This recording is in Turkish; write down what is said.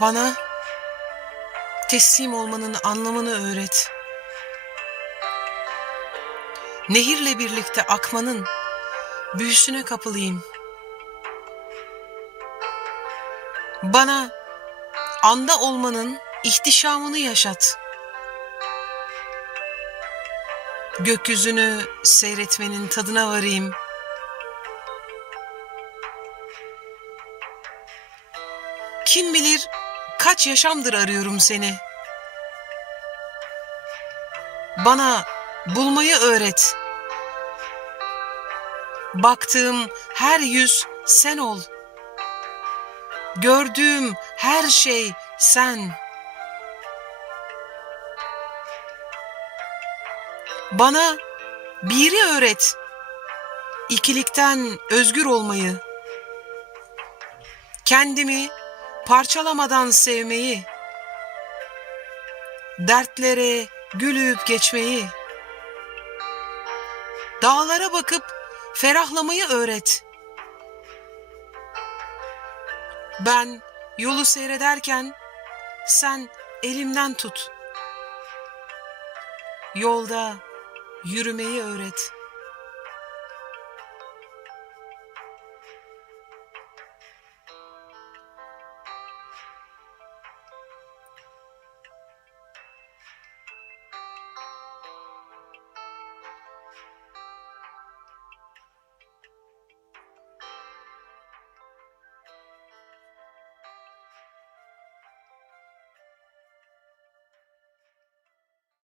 Bana teslim olmanın anlamını öğret. Nehirle birlikte akmanın büyüsüne kapılayım. Bana anda olmanın ihtişamını yaşat. Gökyüzünü seyretmenin tadına varayım. Kim bilir kaç yaşamdır arıyorum seni. Bana bulmayı öğret. Baktığım her yüz sen ol. Gördüğüm her şey sen. Bana biri öğret. İkilikten özgür olmayı. Kendimi parçalamadan sevmeyi. Dertlere gülüp geçmeyi. Dağlara bakıp ferahlamayı öğret. Ben yolu seyrederken sen elimden tut. Yolda yürümeyi öğret.